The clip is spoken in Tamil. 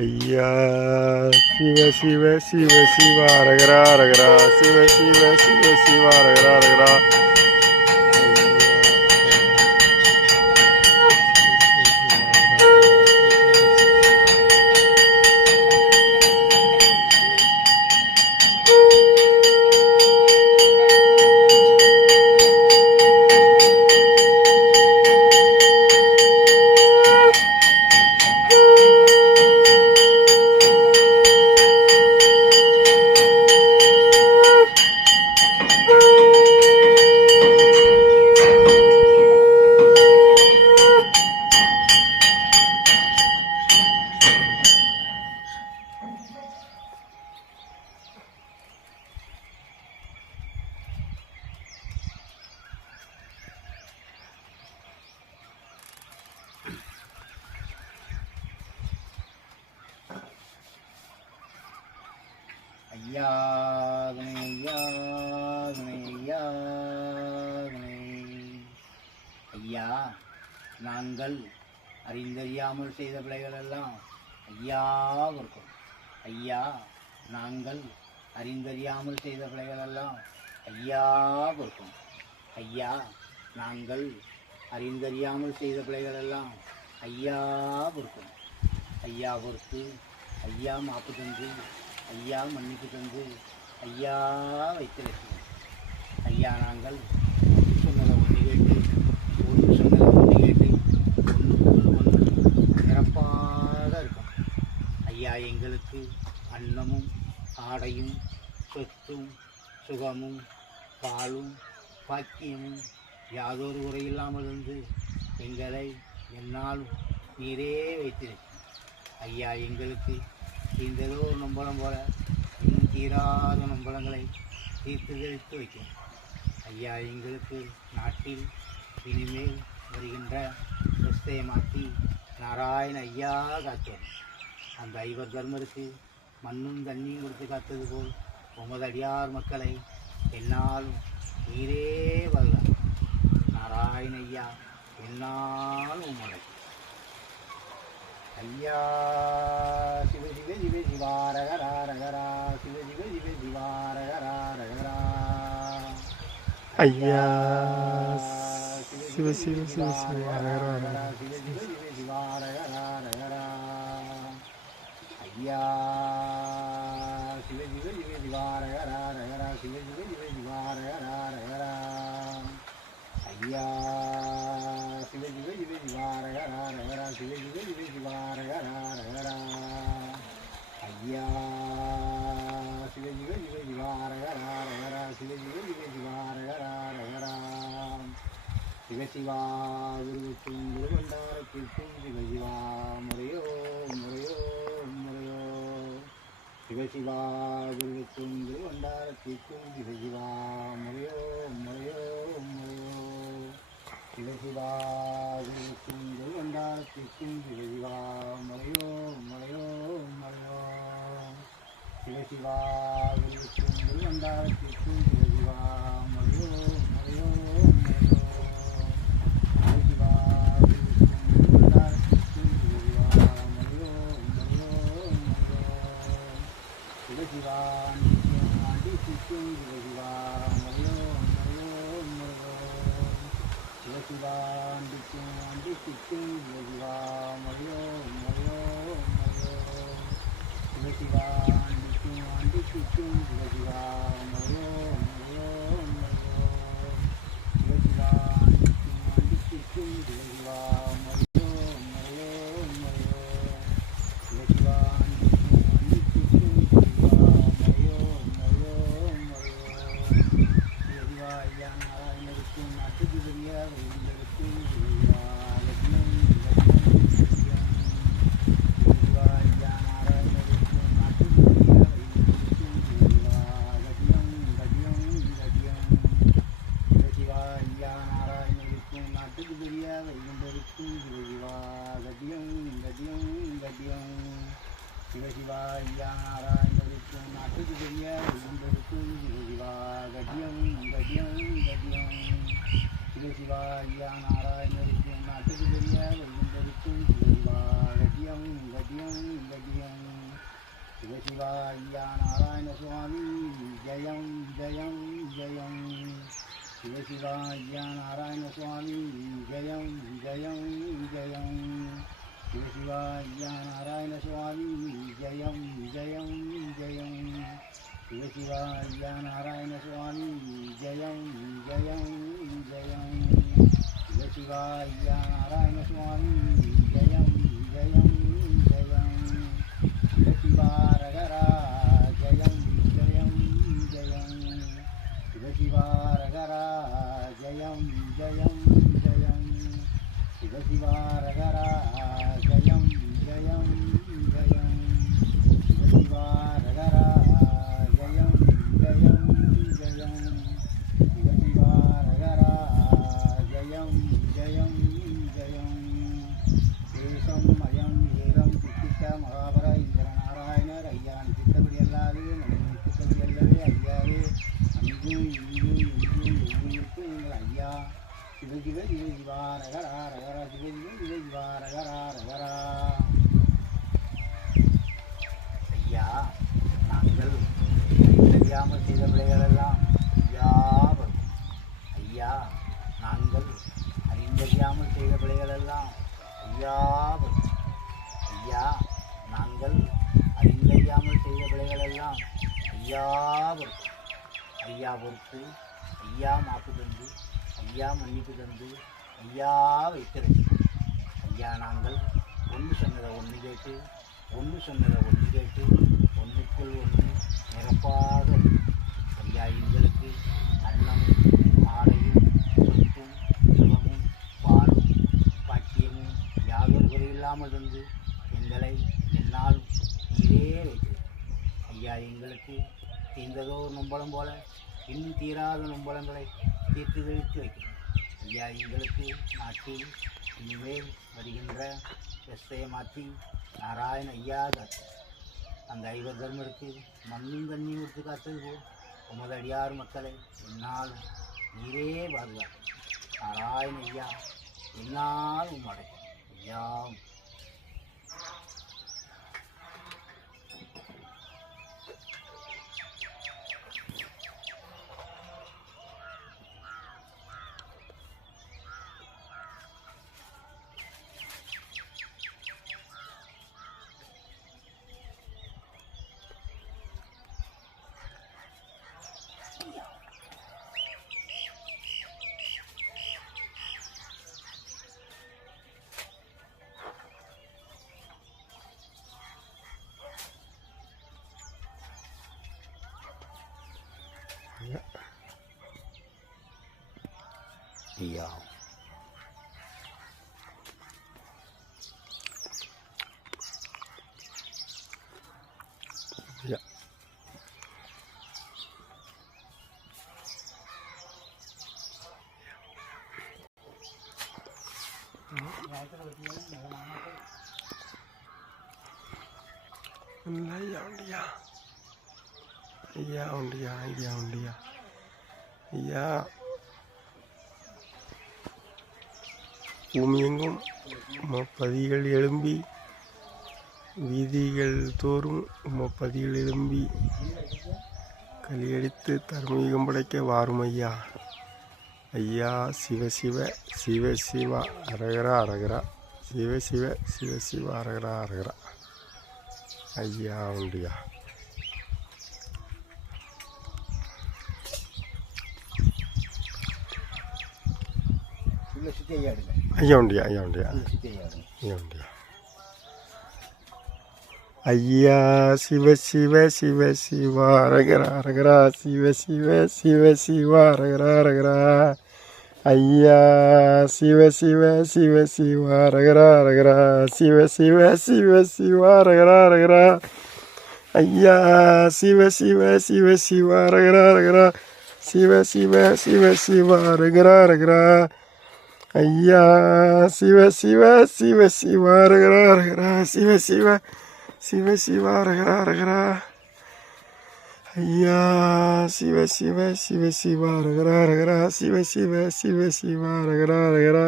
ஐயா சிவ சிவ சிவ சிவ அரகரா அரகரா சிவ சிவ சிவ சிவ அரகரா அரகரா. ஐயா ஐயா ஐயா ஐயா, நாங்கள் அறிந்தறியாமல் செய்த பிழைகள் எல்லாம் ஐயாவிற்கும். ஐயா, நாங்கள் அறிந்தறியாமல் செய்த பிழைகள் எல்லாம் ஐயாவிற்கும். ஐயா, நாங்கள் அறிந்தறியாமல் செய்த பிழைகள் எல்லாம் ஐயாவிற்கும். ஐயா பொறுத்து, ஐயா மாப்பு தந்து, ஐயா மன்னிப்பு தந்து, ஐயா வைத்திருக்கிறோம். ஐயா, நாங்கள் ஒன்று சொன்னதை ஒன்று கேட்டு, ஒன்று சொன்னதை ஒன்று கேட்டு, ஒன்றுக்குள் ஒன்று சிறப்பாக இருக்கும். ஐயா, எங்களுக்கு அன்னமும் ஆடையும் சொத்தும் சுகமும் பாலும் பாக்கியமும் யாதொரு குறையில்லாமல் இருந்து எங்களை என்னாலும் நீரே வைத்திருக்கும். ஐயா, எங்களுக்கு தீர்ந்ததோ ஒரு நம்பளம் போல இன்னும் தீராத நம்பளங்களை தீர்த்து தெளித்து வைக்கும். ஐயா, எங்களுக்கு நாட்டில் இனிமேல் வருகின்ற கிறிஸ்தையை மாற்றி நாராயண ஐயா காத்தோம். அந்த ஐவர் தர்மருக்கு மண்ணும் தண்ணியும் கொடுத்து காத்தது போல் உமது அடியார் மக்களை என்னாலும் நீரே வருகிறார். நாராயண ஐயா என்னாலும் உமதை. ஐயா சிவ சிவ சிவ சிவாரகரா ரகரா சிவ சிவ சிவ சிவாரகரா ரகரா. ஐயா சிவ சிவ சிவ சிவாரகரா சிவ சிவ சிவ சிவாரகரா ரகரா. ஐயா சிவ சிவ சிவ சிவாரகரா ரகரா சிவ சிவ சிவ சிவாரகரா ரகரா. ஐயா சிவ சிவ சிவ சிவாரகரா ரகரா சிவ சிவ சிவ சிவாரகரா ரகரா. ஐயா சிவ சிவ சிவ சிவாரகரா ரகரா சிவ சிவ சிவ சிவாரகரா ரகரா. சிவசிவா குருவுக்கும் குருவண்டாரத்திற்கும் சிவசிவா முறையோ முறையோ முறையோ. சிவசிவா குருவுக்கும் குருவண்டாரத்திற்கும் சிவசிவா முறையோ முறையோ முறையோ. சிவசிவா குருவுக்கும் குருவண்டாரத்திற்கும் சிவசிவா முறையோ முறையோ முறையோ. சிவசிவா குருவுக்கும் குருவண்டாரத்திற்கும் சிவசிவா முறையோ முறையோ முறையோ. சிவசிவா குருவுக்கும் குருவண்டாரத்திற்கும் சிவசிவா முறையோ முறையோ முறையோ. சிவசிவா நித்தியம் ஆண்டிக்கும் சிவசிவா முறையோ முறையோ முறையோ. சிவசிவா ஆண்டிக்கும் ஆண்டிக்கும் சிவசிவா முறையோ முறையோ முறையோ. சிவசிவா ஆண்டிக்கும் ஆண்டிக்கும் சிவசிவா முறையோ முறையோ முறையோ. சிவசிவா ஆண்டிக்கும் ஆண்டிக்கும் சிவசிவா முறையோ முறையோ முறையோ. சிவசிவா ஆண்டிக்கும் ஆண்டிக்கும் சிவசிவா முறையோ முறையோ முறையோ. சிவசிவா ஐயா நாராயணருக்கும் நாட்டுக்கு தெரியாத எங்களுக்கும் சிவசிவா லட்சுமம் லட்சுமம் லட்சுமம். சிவசிவா ஐயா நாராயணருக்கும் நாட்டுக்கு தெரியாத எங்களுக்கும் சிவசிவா லட்சுமம் லட்சுமம் லட்சுமம். சிவசிவா ஐயா நாராயணருக்கும் நாட்டுக்கு தெரியாத எங்களுக்கும் சிவசிவா லட்சுமம் லட்சுமம் லட்சுமம். சிவசிவா ஐயா நாராயணருக்கும் நாட்டுக்கு தெரியாத எங்களுக்கும் சிவசிவா கட்டியம் கட்டியம் கட்டியம். சிவசிவா ஐயா நாராயணருக்கும் நாட்டுக்கு தெரியாத எங்களுக்கும் சிவசிவா கஜ்யம் கஜ்யம் கஜ்யம் சிவசிவா ஐயா நாராயண சுவாமி ஜெயம் ஜெயம் ஜெயம் சிவசிவா ஐயா நாராயண சுவாமி ஜெயம் ஜெயம் ஜெயம் சிவசிவா ஐயா நாராயண சுவாமி ஜெயம் ஜெயம் ஜெயம் சிவசிவா ஐயா நாராயண சுவாமி ஜெயம் ஜெயம் ஜெயம் சிவசிவா ஐயா நாராயண சுவாமி ஜெயம் ஜெயம் ஜெயம் சிவசிவா ரகரா ஜெயம் ஜெயம் ஜெயம் சிவசிவா ரகரா ஜெயம் ஜெயம் ஜெயம் சிவசிவா ரகரா ஜெயம் ஜெயம் ஜெயம் சிவசிவா ரகரா ஜெயம் ஜெயம் ஜெயம் சிவசிவா ரகரா ஜெயம் ஜெயம் ஜெயம் தேசம் மயம் ஏகம் சித்தித்த மகாபர இந்திர நாராயணர் ஐயா நித்தித்தபடி அல்லாது நித்தித்தபடி அல்லவே ஐயாவே அங்கு இங்கு எங்கு எங்கள் ஐயா சிவசிவ சிவசிவா ரகரா ரகரா சிவசிவ சிவசிவா ரகரா ரகரா ஐயா நாங்கள் தெரியாமல் செய்த பிள்ளைகளெல்லாம் ஐயா வரும் ஐயா நாங்கள் அறிந்தறியாமல் செய்த பிள்ளைகளெல்லாம் ஐயா வரும் ஐயா நாங்கள் அறிந்தறியாமல் செய்த பிள்ளைகளெல்லாம் ஐயா வரும் ஐயா பொறுத்து ஐயா மாப்பு தந்து ஐயா மன்னிப்பு தந்து ஐயா வைக்கிறது ஐயா நாங்கள் ஒன்று சொன்னதை ஒன்று கேட்டு ஒன்று சொன்னதை ஒன்று கேட்டு ஒன்றுக்குள் ஒன்று நிரப்பாக ஐயா எங்களுக்கு அன்னமும் ஆடையும் சொத்தும் சுகமும் பாலும் பாக்கியமும் யாதொரு குறையில்லாமல் தந்து எங்களை என்னால் நீரே வைத்தது ஐயா எங்களுக்கு தீர்ந்ததோ நொம்பலம் போல இன்னும் தீராத நொம்பலங்களை தீர்த்து தெளித்து வைக்கிறோம் ஐயா எங்களுக்கு நாட்டில் இனிமேல் வருகின்ற எஸ்ஐயை மாற்றி நாராயண ஐயா காத்து அந்த ஐவர் தர்மருக்கு மண்ணும் தண்ணி கொடுத்து காத்தது போல் உமது அடியார் மக்களை என்னால் நீரே பாதுகாக்கும் நாராயண ஐயா என்னால் உம்மடைக்கும் ஐயா ஐயா Yeah. ஐயா பூமியெங்கும் பதிகள் எழும்பி வீதிகள் தோறும் பதிகள் எழும்பி கலியடித்து தர்மீகம் படைக்க வாரும் ஐயா ஐயா சிவ சிவ சிவ சிவா அரகரா அரகரா சிவ சிவ சிவ சிவ அரகரா அரகரா ஐயா உண்டியா ஐயா உண்டியா ஐயா உண்டியா ஐயா உண்டியா ஐயா சிவ சிவ சிவ சிவா அரகரா அரகரா சிவ சிவ சிவ சிவா அரகரா அரகரா ஐயா சிவ சிவ சிவ சிவா அரகரா அரகரா சிவ சிவ சிவ சிவா அரகரா அரகரா ஐயா சிவ சிவ சிவ சிவா அரகரா அரகரா சிவ சிவ சிவ சிவா அரகரா அரகரா ஐயா சிவ சிவ சிவ சிவா அரகரா அரகரா சிவ சிவ சிவ சிவா அரகரா அரகரா ஐயா சிவ சிவ சிவ சிவா அரகரா அரகரா சிவ சிவ சிவ சிவா அரகரா அரகரா